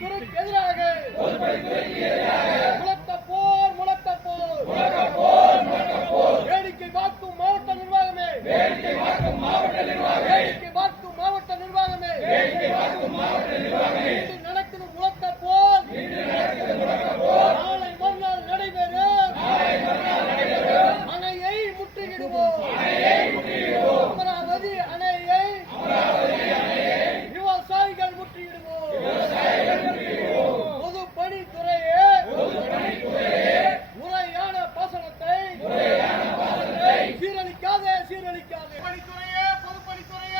பொதுப்பணித்துறைக்கு எதிராக முழத்த போர் முழத்த போர். வேடிக்கை பார்க்கும் மாவட்ட நிர்வாகமே. வேடிக்கை பார்க்கும் மாவட்ட நிர்வாகமே. வேடிக்கை பார்க்கும் மாவட்ட நிர்வாகமே வேடிக்கை பார்க்கும் மாவட்ட நிர்வாகமே நடக்கும் முழத்த போர். நாளை மறுநாள் நடைபெறும். அணையை முற்றுகிடுவோம். galera. Paletó aí, o.